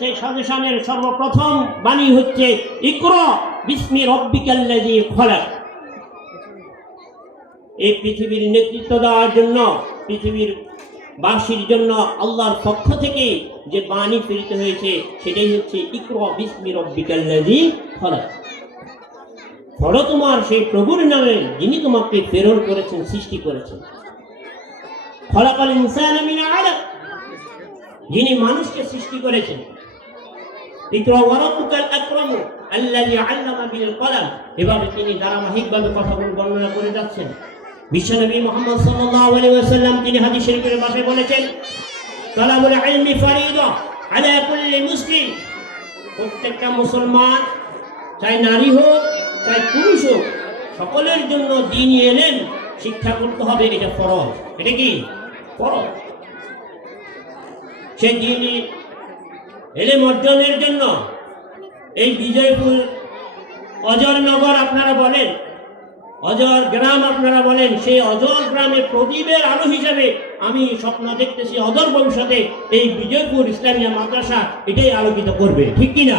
সেই সাজেশনের সর্বপ্রথম বাণী হচ্ছে, ইকর বিস্মি রব্বিকাল্লাজি খলাক। এই পৃথিবীর নেতৃত্ব দেওয়ার জন্য, পৃথিবীর বাসীর জন্য আল্লাহর পক্ষ থেকে যে বাণী প্রেরিত হয়েছে, সেটাই হচ্ছে, ইকর বিস্মি রব্বিকাল্লাজি খলাক। পড়ো তোমার সেই প্রভুর নামে, যিনি তোমাকে প্রেরণ করেছেন, সৃষ্টি করেছেন। খলাকাল ইনসান আলাক। যিনি মানুষকে সৃষ্টি করেছেন। এভাবে তিনি কথাগুলো বর্ণনা করে যাচ্ছেন। বিশ্বনবী মুহাম্মদ তিনি বলেছেন মুসলিম। প্রত্যেকটা মুসলমান, চাই নারী হোক, চাই পুরুষ হোক, সকলের জন্য দিন এলেন, শিক্ষা করতে হবে, এটা ফরজ। এটা কি? ফরজ। সে দিনই এলেম অর্জনের জন্য। এই বিজয়পুর অজরনগর আপনারা বলেন, অজর গ্রাম আপনারা বলেন, সেই অজর গ্রামে প্রদীপের আলো হিসাবে আমি স্বপ্ন দেখতেছি অদর ভবিষ্যতে এই বিজয়পুর ইসলামিয়া মাদ্রাসা এটাই আলোকিত করবে, ঠিক কিনা?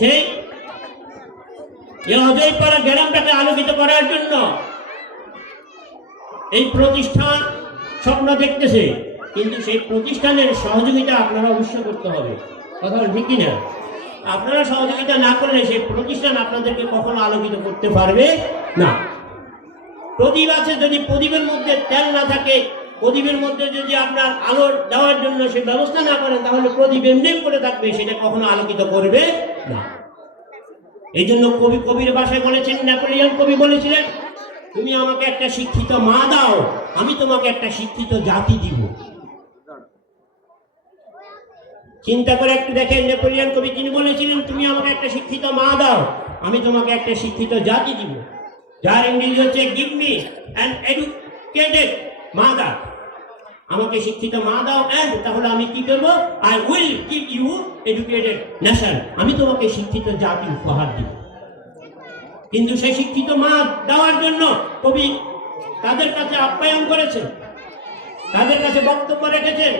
সেই অজয়পাড়া গ্রামটাকে আলোকিত করার জন্য এই প্রতিষ্ঠান স্বপ্ন দেখতেছে, কিন্তু সেই প্রতিষ্ঠানের সহযোগিতা আপনারা অবশ্যই করতে হবে। কথা ঠিক কিনা? আপনারা সহযোগিতা না করলে সেই প্রতিষ্ঠান আপনাদেরকে কখনো আলোকিত করতে পারবে না। প্রদীপ আছে যদি প্রদীপের মধ্যে তেল না থাকে, প্রদীপের মধ্যে যদি আপনার আলো দেওয়ার জন্য সে ব্যবস্থা না করেন, তাহলে প্রদীপ এমনি করে থাকবে, সেটা কখনো আলোকিত করবে না। এই জন্য কবি কবির ভাষায় বলেছেন নেপোলিয়ন কবি বলেছিলেন তুমি আমাকে একটা শিক্ষিত মা দাও, আমি তোমাকে একটা শিক্ষিত জাতি দিব। চিন্তা করে একটু দেখেন নেপোলিয়ন কবি তিনি বলেছিলেন, তুমি আমাকে একটা শিক্ষিত মা দাও, আমি তোমাকে একটা শিক্ষিত জাতি দিব। যার ইংরেজি হচ্ছে give me an educated mother আমাকে শিক্ষিত মা দাও অ্যান্ড তাহলে আমি কি করব? I will give you educated nation আমি তোমাকে শিক্ষিত জাতি উপহার দিব। কিন্তু সেই শিক্ষিত মা দেওয়ার জন্য কবি তাদের কাছে আপ্যায়ন করেছেন, তাদের কাছে বক্তব্য রেখেছেন,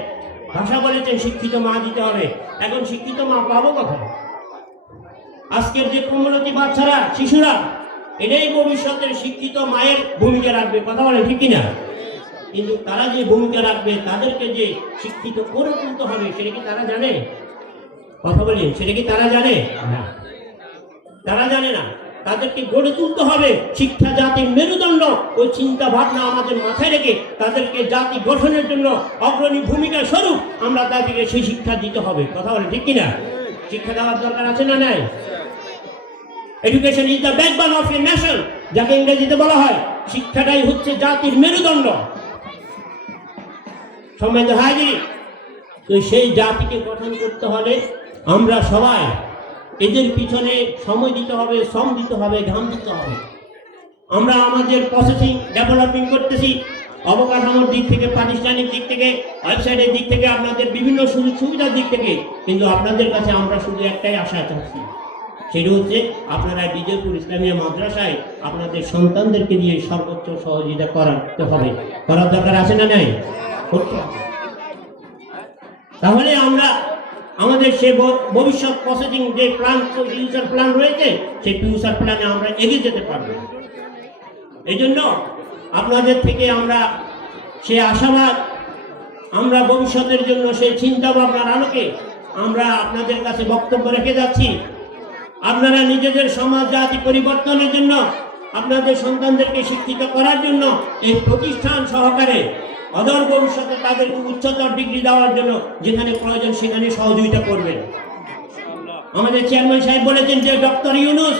ভাষা বলেছেন, শিক্ষিত মা দিতে হবে। এখন শিক্ষিত মা পাবো কোথায়? আজকের যে কোমলতি বাচ্চারা, শিশুরা, এটাই ভবিষ্যতের শিক্ষিত মায়ের ভূমিকা রাখবে। কথা বলে ঠিক কিনা? কিন্তু তারা যে ভূমিকা রাখবে, তাদেরকে যে শিক্ষিত করে তুলতে হবে, সেটা কি তারা জানে? কথা বলি, সেটা কি তারা জানে? না। তারা জানে না। তাদেরকে গড়ে তুলতে হবে। শিক্ষা জাতির মেরুদণ্ড ওই চিন্তা ভাবনা আমাদের মাথায় রেখে তাদেরকে জাতি গঠনের জন্য অগ্রণী ভূমিকা স্বরূপ আমরা তাদেরকে সেই শিক্ষা দিতে হবে। কথা বলে ঠিক কিনা? শিক্ষা দেওয়ার দরকার আছে না নাই? Education is the backbone of a nation যাকে ইংরেজিতে বলা হয়। শিক্ষাটাই হচ্ছে জাতির মেরুদণ্ড। সময় হাজির, তো সেই জাতিকে গঠন করতে হলে আমরা সবাই এদের পিছনে সময় দিতে হবে, শ্রম দিতে হবে ঘাম দিতে হবে। আমরা আমাদের প্রসেসিং ডেভেলপিং করতেছি। অবকাঠামোর দিক থেকে, প্রাতিষ্ঠানিক দিক থেকে ওয়েবসাইটের দিক থেকে আপনাদের বিভিন্ন সুযোগ সুবিধার দিক থেকে, কিন্তু আপনাদের কাছে আমরা শুধু একটাই আশা চাচ্ছি। সেটা হচ্ছে আপনারা বিজয়পুর ইসলামিয়া মাদ্রাসায় আপনাদের সন্তানদেরকে নিয়ে সর্বোচ্চ সহযোগিতা করাতে হবে। করার দরকার আছে না নাই? তাহলে আমরা আমাদের সে ভবিষ্যৎ প্রসেসিং যে প্ল্যান ফিউচার প্ল্যান রয়েছে, সেই ফিউচার প্ল্যানে আমরা এগিয়ে যেতে পারব। এই জন্য আপনাদের থেকে আমরা সে আশাবাদ, আমরা ভবিষ্যতের জন্য সেই চিন্তা ভাবনার আলোকে আমরা আপনাদের কাছে বক্তব্য রেখে যাচ্ছি। আপনারা নিজেদের সমাজ, জাতি পরিবর্তনের জন্য, আপনাদের সন্তানদেরকে শিক্ষিত করার জন্য এই প্রতিষ্ঠান সহকারে অদর ভবিষ্যতে তাদেরকে উচ্চতর ডিগ্রি দেওয়ার জন্য যেখানে প্রয়োজন সেখানে সহযোগিতা করবেন আমাদের চেয়ারম্যান সাহেব বলেছেন যে ডক্টর ইউনুস,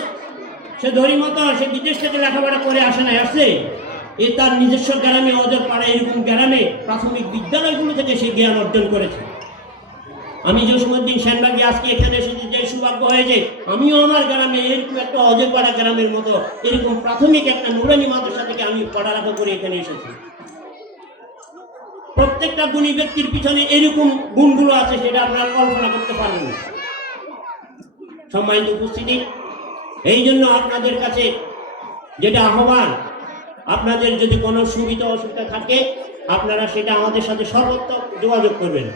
সে ধরি মতো, সে বিদেশ থেকে লেখাপড়া করে আসে নাই, আসছে? এ তার নিজস্ব গ্রামে অজর পাড়া এরকম গ্রামে প্রাথমিক বিদ্যালয়গুলো থেকে সে জ্ঞান অর্জন করেছে। আমি জসীমুদ্দিন সেনবাগি আজকে এখানে এসেছি যে সৌভাগ্য হয়েছে আমিও আমার গ্রামে এরকম একটা অজয়পাড়া গ্রামের মতো এরকম প্রাথমিক একটা নুরানি মাদ্রাসা থেকে আমি পড়ালেখা করে এখানে এসেছি। প্রত্যেকটা গুণী ব্যক্তির পিছনে এরকম গুণগুলো আছে, সেটা আপনারা কল্পনা করতে পারবেন না। সম্মানিত উপস্থিতি, এই জন্য আপনাদের কাছে যেটা আহ্বান, আপনাদের যদি কোনো সুবিধা অসুবিধা থাকে, আপনারা সেটা আমাদের সাথে সর্বত্র যোগাযোগ করবেন।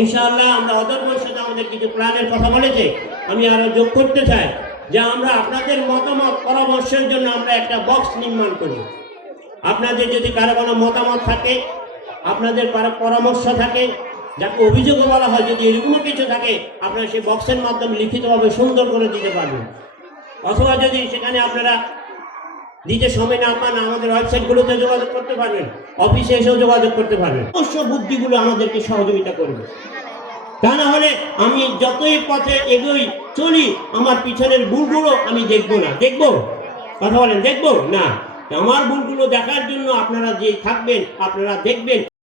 ইনশাআল্লাহ আমরা অদর্মের সাথে আমাদের কিছু প্ল্যানের কথা বলেছে, আমি আরও যোগ করতে চাই যে আমরা আপনাদের মতামত পরামর্শের জন্য আমরা একটা বক্স নির্মাণ করব আপনাদের যদি কারও কোনো মতামত থাকে আপনাদের পরামর্শ থাকে, যাকে অভিযোগও বলা হয় যদি এরকম কিছু থাকে, আপনারা সেই বক্সের মাধ্যমে লিখিতভাবে সুন্দর করে দিতে পারবেন। অথবা যদি সেখানে আপনারা নিজে সময় না পান, আমাদের ওয়েবসাইটগুলোতে যোগাযোগ করতে পারবেন, অফিসে এসেও যোগাযোগ করতে পারবেন। অবশ্য বুদ্ধিগুলো আমাদেরকে সহযোগিতা করবে। তা না হলে আমি যতই পথে এগোই, চলি, আমার পিছনের ভুলগুলো আমি দেখব না। দেখব? কথা বলেন, দেখব? না। আমার ভুলগুলো দেখার জন্য আপনারা যে থাকবেন, আপনারা দেখবেন